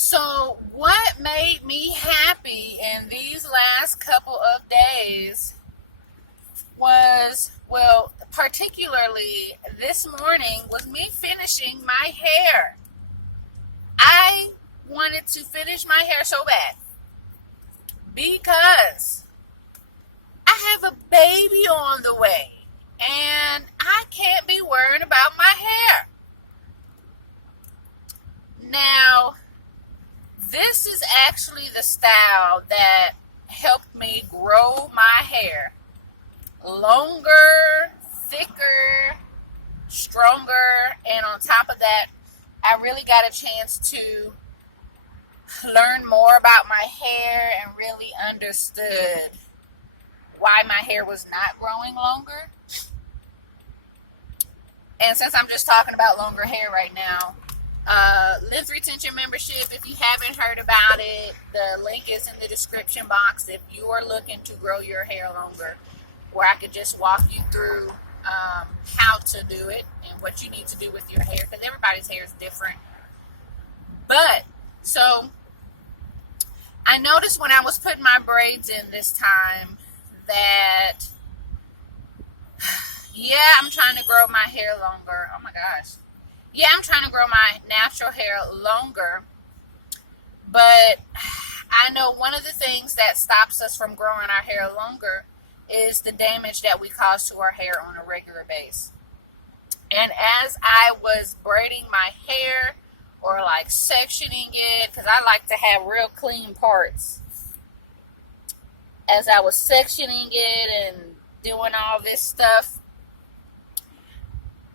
So, what made me happy in these last couple of days was, well, particularly this morning, was me finishing my hair. I wanted to finish my hair so bad because I have a baby on the way and I can't be worrying about my hair. Now, this is actually the style that helped me grow my hair longer, thicker, stronger, and on top of that, I really got a chance to learn more about my hair and really understood why my hair was not growing longer. And since I'm just talking about longer hair right now, Length Retention Membership, if you haven't heard about it, the link is in the description box if you are looking to grow your hair longer, where I could just walk you through how to do it and what you need to do with your hair, because everybody's hair is different. But, so, I noticed when I was putting my braids in this time that, yeah, I'm trying to grow my hair longer. Oh my gosh. Yeah, I'm trying to grow my natural hair longer, but I know one of the things that stops us from growing our hair longer is the damage that we cause to our hair on a regular basis. And as I was braiding my hair or like sectioning it, because I like to have real clean parts, as I was sectioning it and doing all this stuff,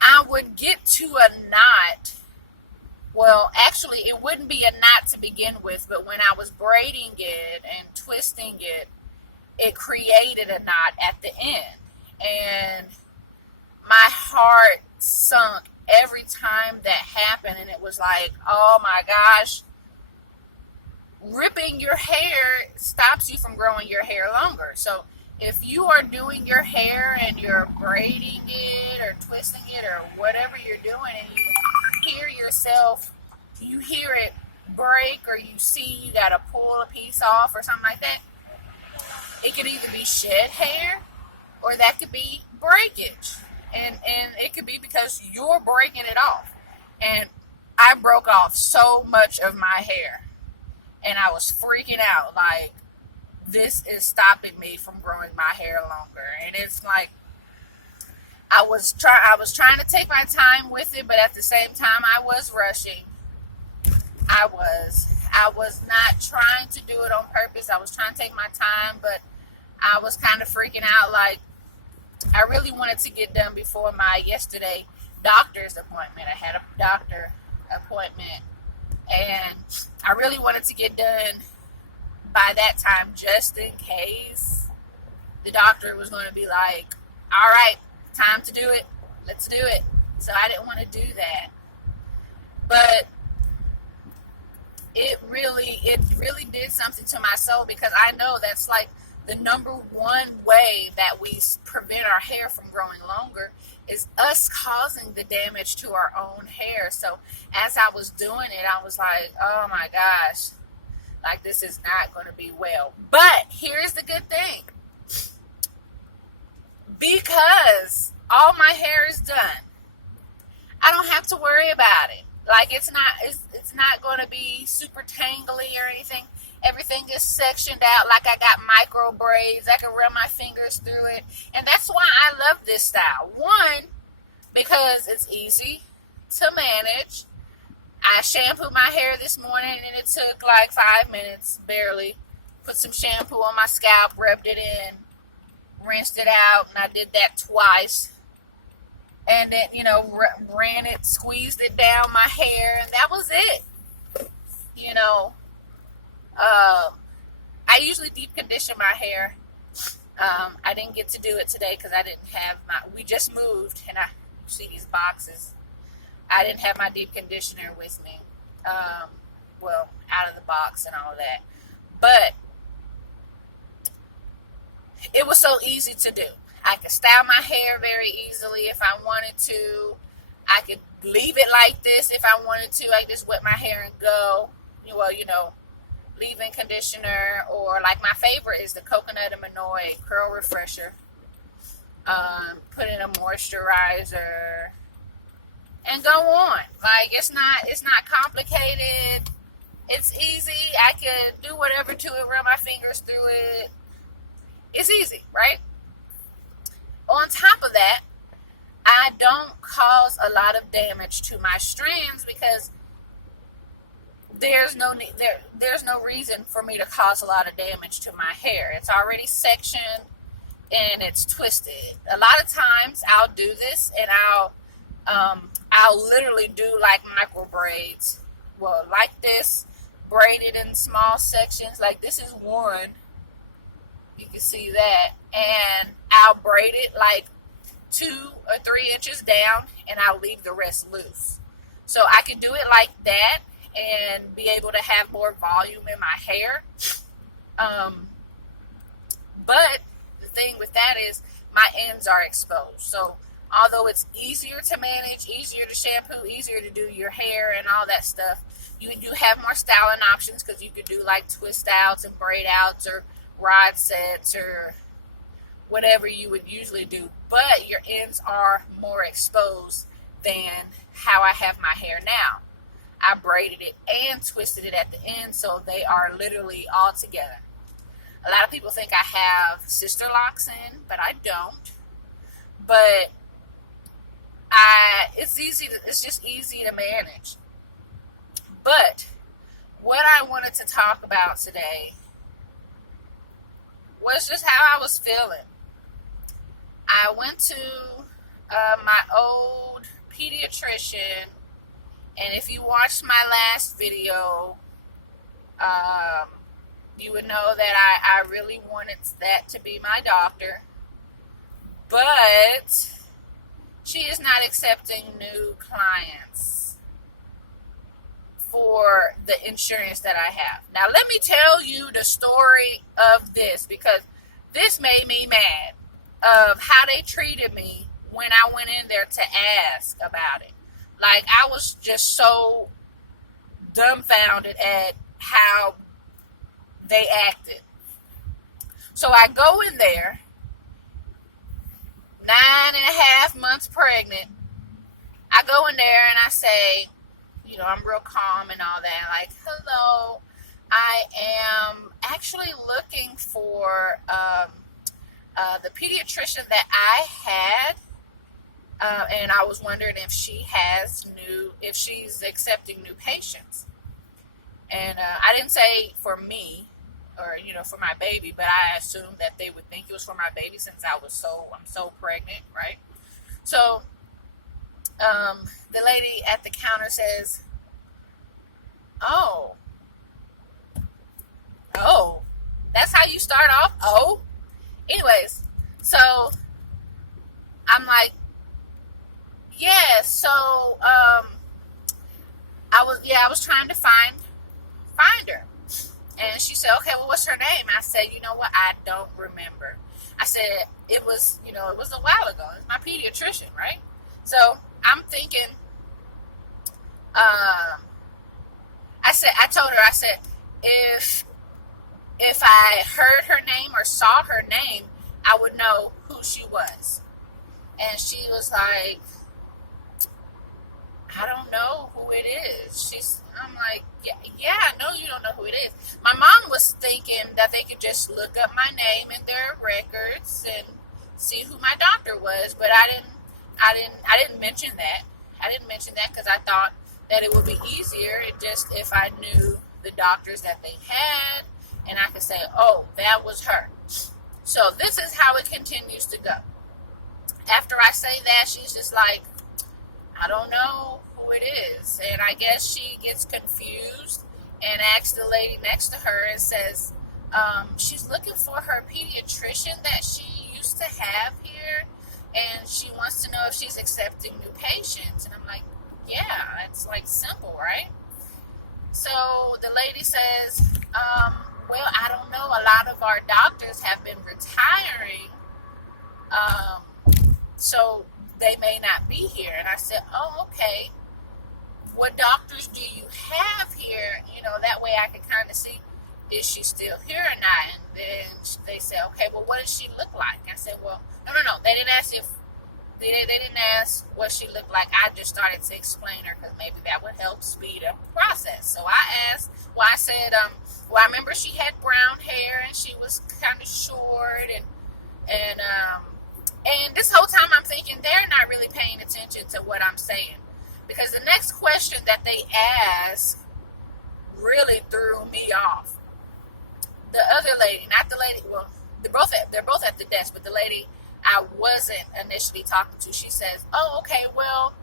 I would get to a knot. Well, actually, it wouldn't be a knot to begin with, but when I was braiding it and twisting it, it created a knot at the end. And my heart sunk every time that happened. And it was like, oh my gosh, ripping your hair stops you from growing your hair longer. So if you are doing your hair and you're braiding it or twisting it or whatever you're doing, and you hear yourself, you hear it break, or you see you got to pull a piece off or something like that, it could either be shed hair or that could be breakage. And it could be because you're breaking it off. And I broke off so much of my hair. And I was freaking out, like, this is stopping me from growing my hair longer. And it's like, I was trying to take my time with it, but at the same time I was rushing. I was not trying to do it on purpose. I was trying to take my time, but I was kind of freaking out. Like, I really wanted to get done before my yesterday doctor's appointment. I had a doctor appointment, and I really wanted to get done by that time, just in case the doctor was going to be like, all right, time to do it. Let's do it. So I didn't want to do that. But it really did something to my soul, because I know that's like the number one way that we prevent our hair from growing longer is us causing the damage to our own hair. So as I was doing it, I was like, oh my gosh, like, this is not going to be well. But here's the good thing. Because all my hair is done, I don't have to worry about it. Like, it's not going to be super tangly or anything. Everything is sectioned out. Like, I got micro braids. I can run my fingers through it. And that's why I love this style. One, because it's easy to manage. I shampooed my hair this morning and it took like 5 minutes, barely. Put some shampoo on my scalp, rubbed it in, rinsed it out, and I did that twice. And then, ran it, squeezed it down my hair, and that was it. I usually deep condition my hair. I didn't get to do it today because I didn't have we just moved, and you see these boxes. I didn't have my deep conditioner with me. Out of the box and all of that. But it was so easy to do. I could style my hair very easily if I wanted to. I could leave it like this if I wanted to. I just wet my hair and go. well, leave-in conditioner, or like my favorite is the coconut and Minoy curl refresher. Put in a moisturizer, and go on. Like, it's not complicated. It's easy. I could do whatever to it, run my fingers through it. It's easy, right? On top of that, I don't cause a lot of damage to my strands because there's no reason for me to cause a lot of damage to my hair. It's already sectioned and it's twisted. A lot of times I'll do this and I'll literally do like micro braids. Well, like this, braided in small sections. Like this is one. You can see that. And I'll braid it like 2 or 3 inches down and I'll leave the rest loose. So I can do it like that and be able to have more volume in my hair. But the thing with that is my ends are exposed. So although it's easier to manage, easier to shampoo, easier to do your hair and all that stuff, you do have more styling options because you could do like twist outs and braid outs or rod sets or whatever you would usually do. But your ends are more exposed than how I have my hair now. I braided it and twisted it at the end, so they are literally all together. A lot of people think I have sister locks in, but I don't. But it's just easy to manage. But what I wanted to talk about today was just how I was feeling. I went to my old pediatrician, and if you watched my last video, you would know that I really wanted that to be my doctor, but she is not accepting new clients for the insurance that I have. Now, let me tell you the story of this, because this made me mad of how they treated me when I went in there to ask about it. Like, I was just so dumbfounded at how they acted. So I go in there, 9.5 months pregnant. I go in there and I say, I'm real calm and all that. Like, hello, I am actually looking for the pediatrician that I had, and I was wondering if if she's accepting new patients. And I didn't say for me or for my baby, but I assumed that they would think it was for my baby since I'm so pregnant, right? So the lady at the counter says, oh, that's how you start off? Oh, anyways, so I'm like, yeah, so I was trying to find her. And she said, okay, well, what's her name? I said, you know what? I don't remember. I said, it was a while ago. It's my pediatrician, right? So I'm thinking, I told her, if I heard her name or saw her name, I would know who she was. And she was like, I don't know who it is. I'm like, yeah, I know you don't know who it is. My mom was thinking that they could just look up my name in their records and see who my doctor was, but I didn't mention that. I didn't mention that because I thought that it would be easier if I knew the doctors that they had, and I could say, oh, that was her. So this is how it continues to go. After I say that, she's just like, I don't know who it is. And I guess she gets confused and asks the lady next to her and says, she's looking for her pediatrician that she used to have here, and she wants to know if she's accepting new patients. And I'm like, yeah, it's like simple, right? So the lady says, well, I don't know. A lot of our doctors have been retiring, so they may not be here. And I said, oh, okay. What doctors do you have here? That way I could kind of see, is she still here or not? And then they said, okay, well, what does she look like? I said, well, no. They didn't ask if they didn't ask what she looked like. I just started to explain her because maybe that would help speed up the process. So I asked, well, I said, well, I remember she had brown hair and she was kind of short, and this whole time I'm thinking they're not really paying attention to what I'm saying, because the next question that they asked really threw me off. The other lady, not the lady, well, they're both at the desk, but the lady I wasn't initially talking to, she says, oh, okay, well,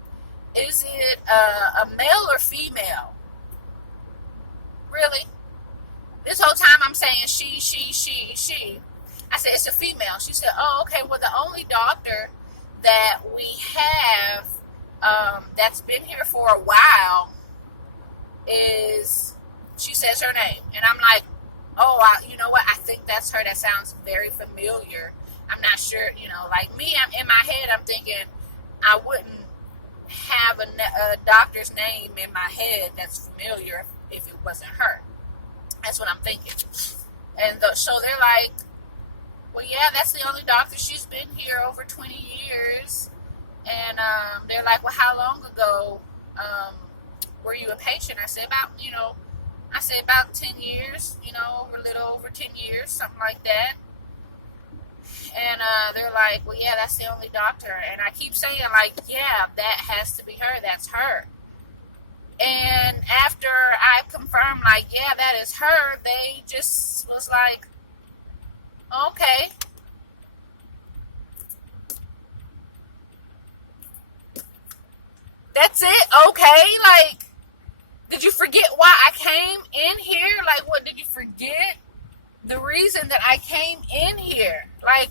is it a male or female? Really? This whole time I'm saying she. I said, it's a female. She said, oh, okay, well, the only doctor that we have that's been here for a while is, she says her name. And I'm like, oh, you know what? I think that's her. That sounds very familiar. I'm not sure, like me, I'm in my head, I'm thinking I wouldn't have a doctor's name in my head that's familiar if it wasn't her. That's what I'm thinking. And so they're like, well, yeah, that's the only doctor. She's been here over 20 years. And they're like, well, how long ago were you a patient? I said, about 10 years, a little over 10 years, something like that. And they're like, well, yeah, that's the only doctor. And I keep saying, like, yeah, that has to be her. That's her. And after I confirmed, like, yeah, that is her, they just was like, okay. That's it? Okay. Like, did you forget why I came in here? Like, what, did you forget the reason that I came in here? Like,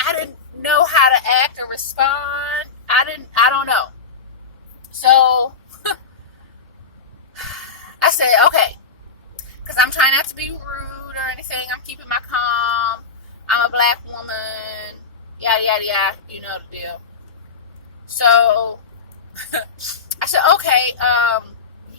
I didn't know how to act or respond. I don't know. So, I said, okay, because I'm trying not to be rude or anything. I'm keeping my calm. I'm a black woman. Yada, yada, yada. You know the deal. So, I said, okay,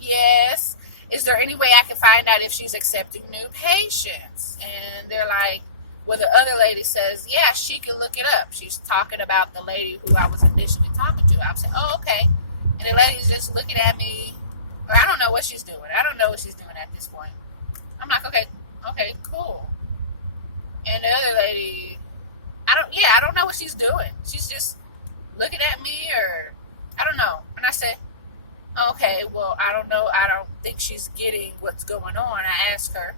yes. Is there any way I can find out if she's accepting new patients? And they're like, well, the other lady says, yeah, she can look it up. She's talking about the lady who I was initially talking to. I said, oh, okay. And the lady's just looking at me. Or I don't know what she's doing. I don't know what she's doing at this point. I'm like, okay, cool. And the other lady, I don't know what she's doing. She's just looking at me, or I don't know. And I said, okay, well, I don't know. I don't think she's getting what's going on. I asked her,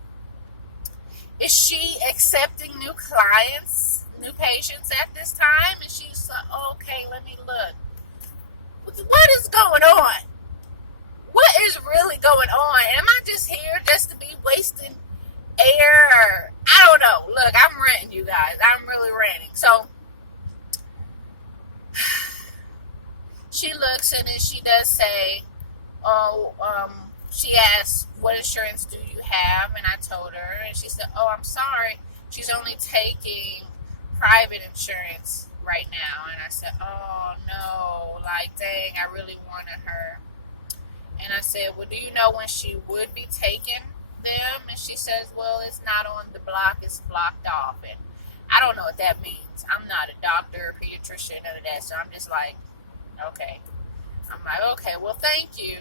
is she accepting new clients, new patients at this time? And she's like, okay, let me look. What is going on? What is really going on? Am I just here just to be wasting air? Or, I don't know. Look, I'm ranting, you guys. I'm really ranting. So, she looks, and then she does say, she asked, what insurance do you have? And I told her, and she said, oh, I'm sorry. She's only taking private insurance right now. And I said, oh, no. Like, dang, I really wanted her. And I said, well, do you know when she would be taking them? And she says, well, it's not on the block. It's blocked off. And I don't know what that means. I'm not a doctor, pediatrician, none of that. So I'm just like, okay. I'm like, okay, well, thank you.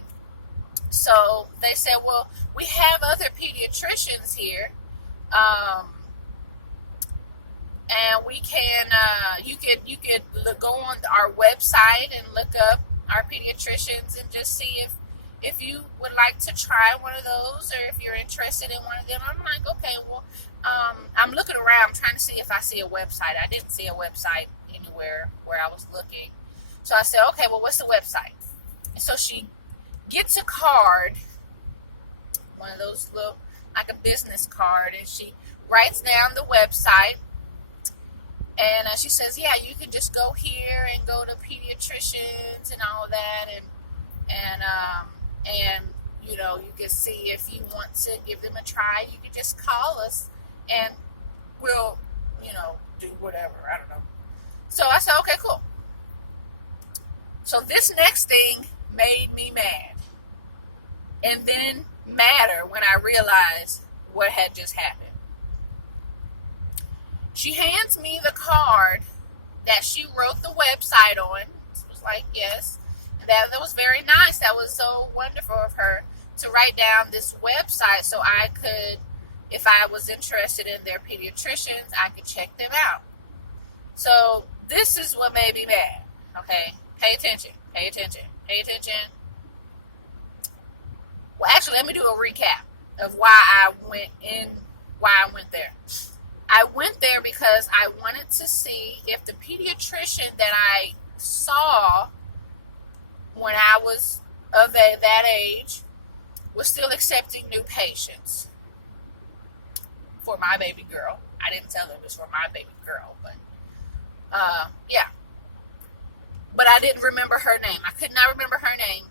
So they said, well, we have other pediatricians here. And we can, you could go on our website and look up our pediatricians and just see if you would like to try one of those, or if you're interested in one of them. I'm like, okay, well, I'm looking around. I'm trying to see if I see a website. I didn't see a website anywhere where I was looking. So I said, okay, well, what's the website? And so she gets a card, one of those little, like a business card, and she writes down the website. And she says, yeah, you can just go here and go to pediatricians and all that. And you know, you can see if you want to give them a try. You can just call us and we'll, do whatever. I don't know. So I said, okay, cool. So this next thing made me mad. and then madder when I realized what had just happened. She hands me the card that she wrote the website on. It was like, yes. And that was very nice. That was so wonderful of her to write down this website so I could, if I was interested in their pediatricians, I could check them out. So this is what made me mad. Okay? Pay attention. Pay attention. Pay attention. Well, actually, let me do a recap of why I went there. I went there because I wanted to see if the pediatrician that I saw when I was of that age was still accepting new patients for my baby girl. I didn't tell them it was for my baby girl, but yeah. But I didn't remember her name. I could not remember her name.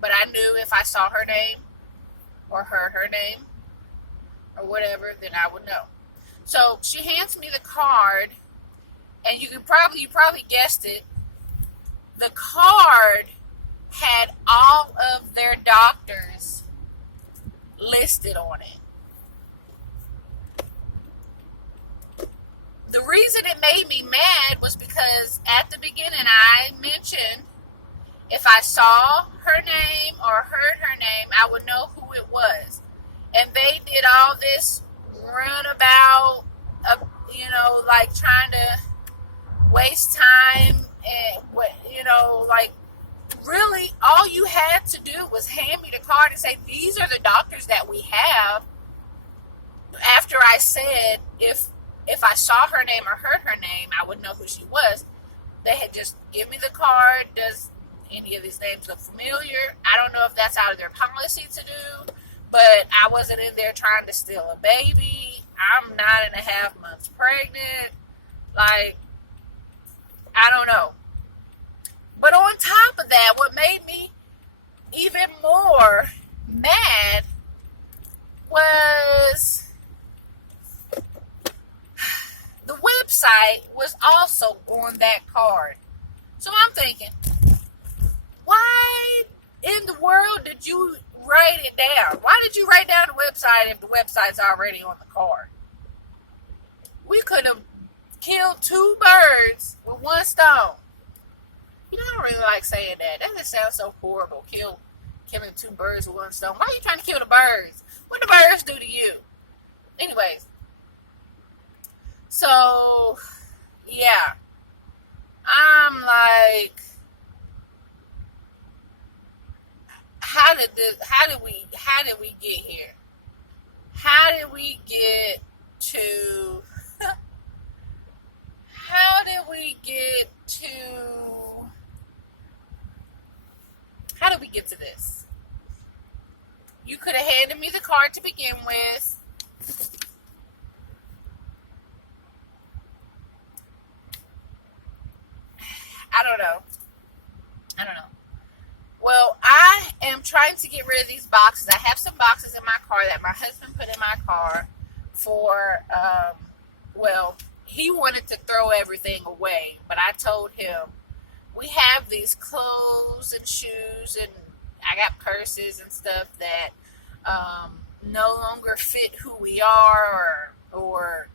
But I knew if I saw her name or heard her name or whatever, then I would know. So she hands me the card, and you probably guessed it. The card had all of their doctors listed on it. The reason it made me mad was because at the beginning I mentioned if I saw her name or heard her name, I would know who it was. And they did all this runabout, like trying to waste time and like really all you had to do was hand me the card and say, these are the doctors that we have. After I said, if I saw her name or heard her name, I would know who she was. They had just given me the card. Does any of these names look familiar? I don't know if that's out of their policy to do, but I wasn't in there trying to steal a baby. I'm 9.5 months pregnant. Like, I don't know. But on top of that, what made me even more mad was the website was also on that card. So I'm thinking, why in the world did you write it down? Why did you write down the website if the website's already on the card? We could have killed 2 birds with 1 stone. I don't really like saying that. That just sounds so horrible. Killing 2 birds with 1 stone. Why are you trying to kill the birds? What do birds do to you? Anyways. So, yeah. I'm like, how did we get here? How did we get to this? You could have handed me the card to begin with. I don't know. Well, I am trying to get rid of these boxes. I have some boxes in my car that my husband put in my car for, he wanted to throw everything away, but I told him, we have these clothes and shoes, and I got purses and stuff that no longer fit who we are or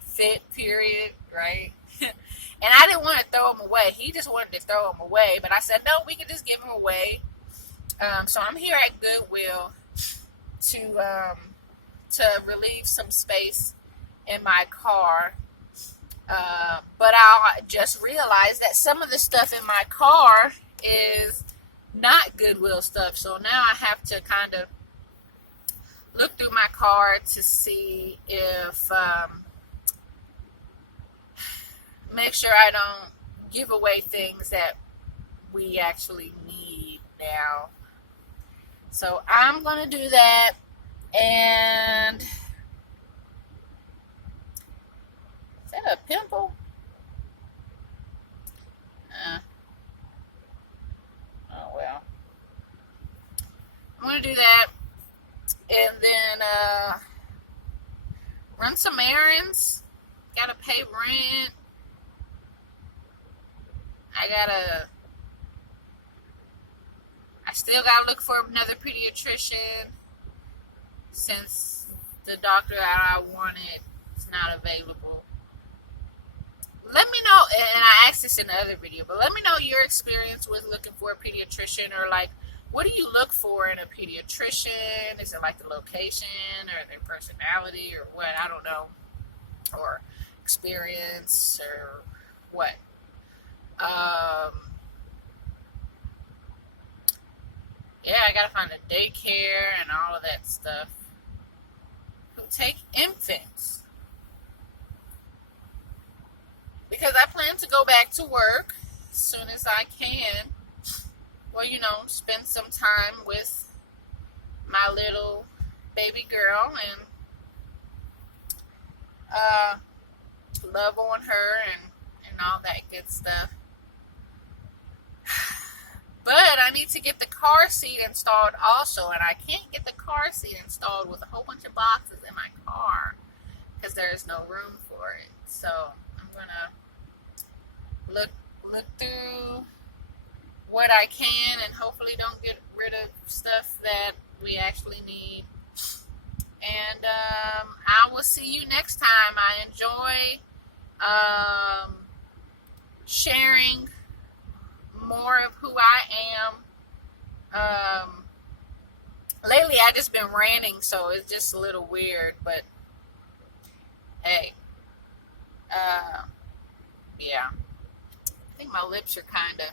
fit, period, right? And I didn't want to throw them away. He just wanted to throw them away. But I said, no, we can just give them away. So I'm here at Goodwill to relieve some space in my car. But I just realized that some of the stuff in my car is not Goodwill stuff. So now I have to kind of look through my car to see if... make sure I don't give away things that we actually need now. So I'm going to do that. And is that a pimple? Oh well. I'm going to do that. And then run some errands. Got to pay rent. I gotta I still gotta look for another pediatrician since the doctor that I wanted is not available. Let me know, and I asked this in the other video, but let me know your experience with looking for a pediatrician, or like, what do you look for in a pediatrician? Is it like the location or their personality or what? I don't know. Or experience or what? Yeah, I gotta find a daycare and all of that stuff. Who take infants? Because I plan to go back to work as soon as I can. Well, spend some time with my little baby girl and love on her and all that good stuff. But I need to get the car seat installed also, and I can't get the car seat installed with a whole bunch of boxes in my car because there is no room for it. So I'm gonna look through what I can and hopefully don't get rid of stuff that we actually need. And I will see you next time. I enjoy sharing more of who I am. Lately I just been ranting, so it's just a little weird, but hey, yeah, I think my lips are kind of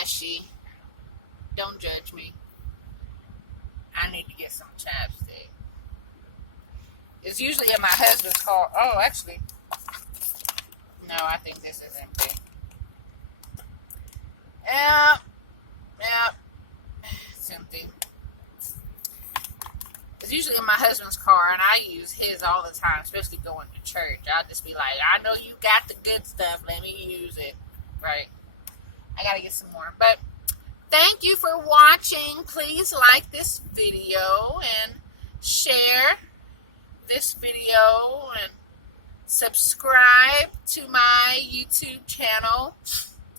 ashy. Don't judge me. I need to get some chapstick. It's usually in my husband's car. Oh, actually, no, I think this is empty. Yeah, it's empty. It's usually in my husband's car, and I use his all the time, especially going to church. I'll just be like, I know you got the good stuff. Let me use it. Right. I gotta get some more. But thank you for watching. Please like this video and share this video and subscribe to my YouTube channel.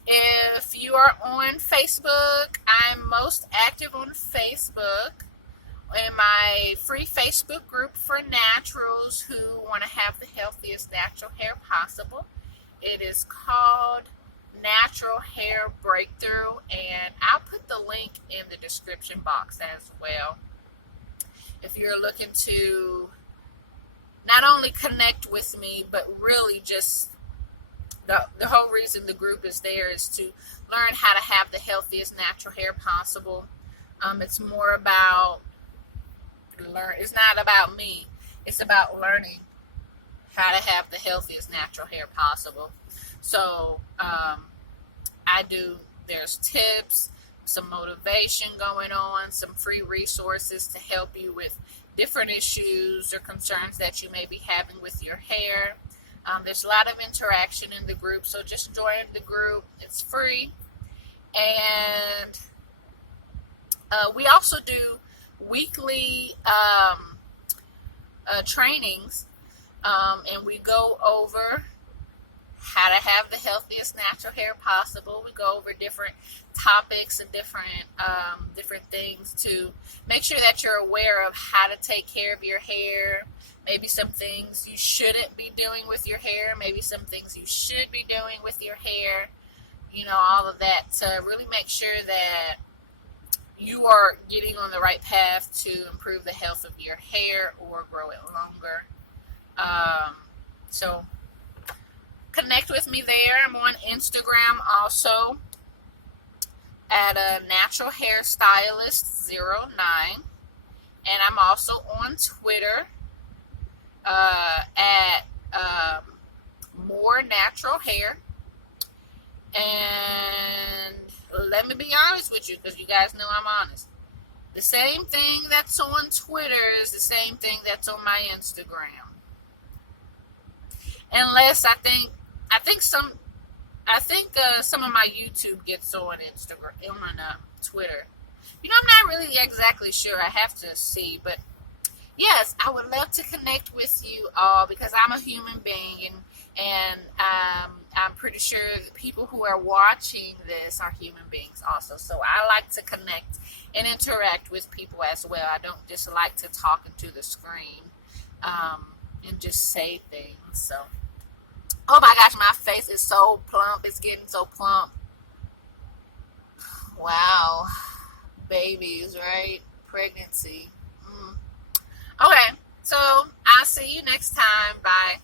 If you are on Facebook, I'm most active on Facebook in my free Facebook group for naturals who want to have the healthiest natural hair possible. It is called Natural Hair Breakthrough, and I'll put the link in the description box as well. If you're looking to not only connect with me, but really just the whole reason the group is there is to learn how to have the healthiest natural hair possible. It's more about it's not about me. It's about learning how to have the healthiest natural hair possible. So there's tips, some motivation going on, some free resources to help you with different issues or concerns that you may be having with your hair. There's a lot of interaction in the group, so just join the group. It's free. And we also do weekly trainings, and we go over how to have the healthiest natural hair possible. We go over different topics and different things to make sure that you're aware of how to take care of your hair, maybe some things you shouldn't be doing with your hair, maybe some things you should be doing with your hair, all of that, to really make sure that you are getting on the right path to improve the health of your hair or grow it longer. So connect with me there. I'm on Instagram also at Natural Hair Stylist 09, and I'm also on Twitter at More Natural Hair. And let me be honest with you, because you guys know I'm honest. The same thing that's on Twitter is the same thing that's on my Instagram. Unless I think some of my YouTube gets on Instagram, on Twitter. I'm not really exactly sure. I have to see, but yes, I would love to connect with you all because I'm a human being, and And I'm pretty sure the people who are watching this are human beings also. So I like to connect and interact with people as well. I don't just like to talk into the screen and just say things. So, oh my gosh, my face is so plump. It's getting so plump. Wow. Babies, right? Pregnancy. Okay, so I'll see you next time. Bye.